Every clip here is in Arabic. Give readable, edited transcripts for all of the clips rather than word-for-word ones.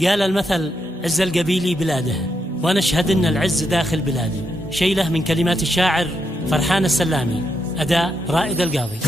قال المثل: عز القبيلي بلاده، وأنا أشهد أن العز داخل بلادي. شيله من كلمات الشاعر فرحان السلامي، أداء رائد القاضي.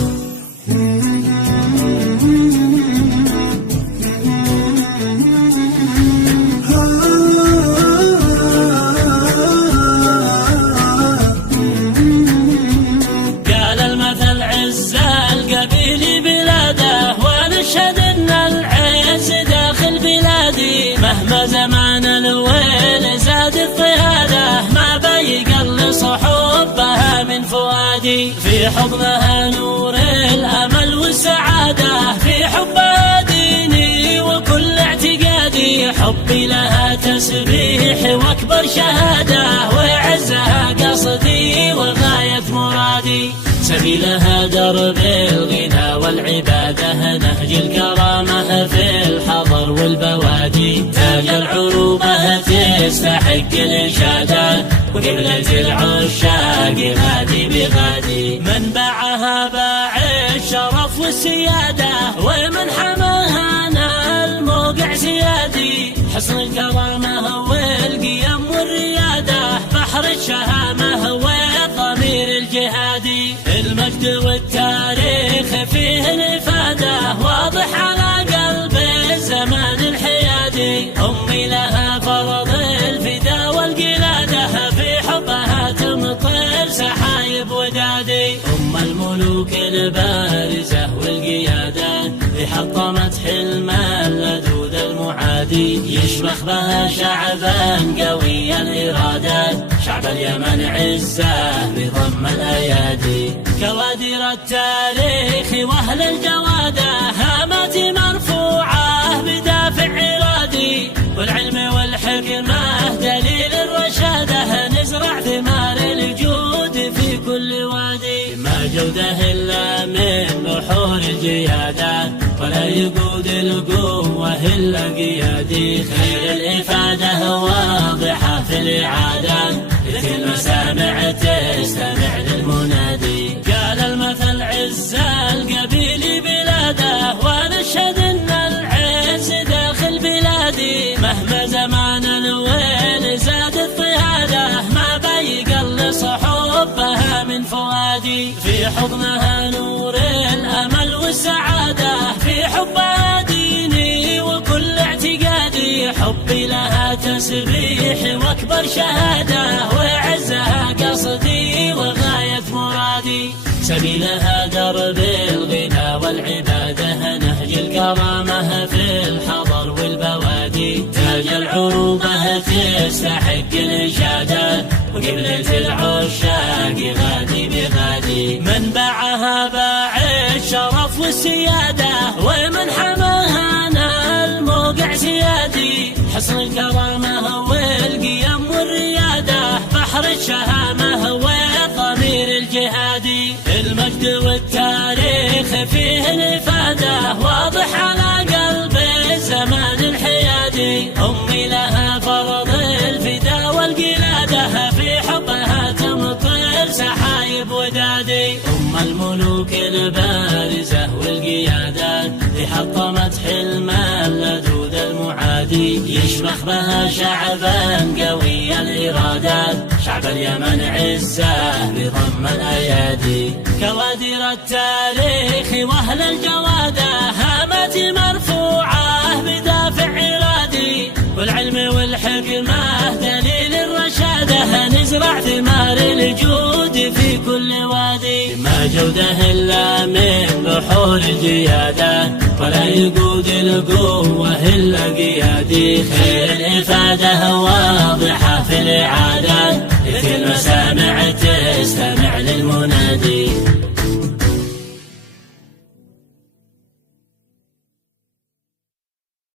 قال المثل: عز القبيلي بلاده، وأنا أشهد أن العز داخل بلادي. مهما زمان الويل زاد اضطهاده، ما بيقل صحبها من فؤادي. في حضنها نور الأمل والسعادة، في حبها ديني وكل اعتقادي. حبي لها تسبيح واكبر شهادة، وعزها قصدي وغاية مرادي. سبيلها درب الغنى والعبادة، نهج الكرامة في الحضر والبوادي. تاج العروبة تستحق الإشادة، وقبلة العشاق غادي بغادي. من باعها باع الشرف والسيادة، ومن حماها نال موقع سيادي. حصن الكرامة والقيم والريادة، بحر الشهامة والضمير الجهادي. المجد والتاريخ فيه الإفادة، واضح على قلب الزمان الحيادي. أمي لها فرض الفدا والقلادة، في حبها تمطر سحايب ودادي. أم الملوك البارزة والقيادة، حطمت حلم اللدود المعادي. يشمخ بها شعبا قوي الإرادة، شعب اليمن عزة بضم الأيادي. كوادر التاريخ وأهل الجوادة، هاماتي مرفوعة بدافع عرادي. والعلم والحكمة دليل الرشادة، نزرع ثمار الجود في كل وادي. ما جوده إلا من بحور الجيادة، ولا يقود القوة إلا قيادي. خير الإفادة واضحة في الإعادة، لكل مسامع تستمع للمنادي. قال المثل: عز القبيلي بلاده، وأنا أشهد أن العز داخل بلادي. مهما زمان الويل زاد اضطهاده، ما بيقل صحبها من فؤادي. في حضنها نور الأمل والسعادة، في حبها ديني وكل اعتقادي. حبي لها تسبيح واكبر شهادة، وعزها قصدي وغاية مرادي. سبيلها درب الغنى والعبادة، نهج الكرامة في الحضر والبوادي. تاج العروبة تستحق الإشادة، وقبلة العشاق غادي بغادي. من باعها باع الشرف والسيادة، ومن حماها نال موقع سيادي. حصن الكرامة والقيم والريادة، بحر الشهامة والضمير الجهادي. المجد والتاريخ فيه الإفادة، واضح على قلب الزمان الحيادي. أمي لها فرض الفدا والقلادة، في حبها تمطر سحايب ودادي. أم الملوك البارزة والقيادة، حطمت حلم اللدود المعادي. يشمخ بها شعبا قوي الإرادات، شعب اليمن عزة بضم الأيادي. كوادر التاريخ وأهل الجوادة، هاماتي مرفوعة بدافع عرادي. والعلم والحكمة دليل الرشادة، نزرع ثمار الجود في كل وادي. ما جوده إلا من بحور الجيادة، ولا يقود القوة إلا قيادي. خير الإفادة واضحة في الإعادة، لكل مسامع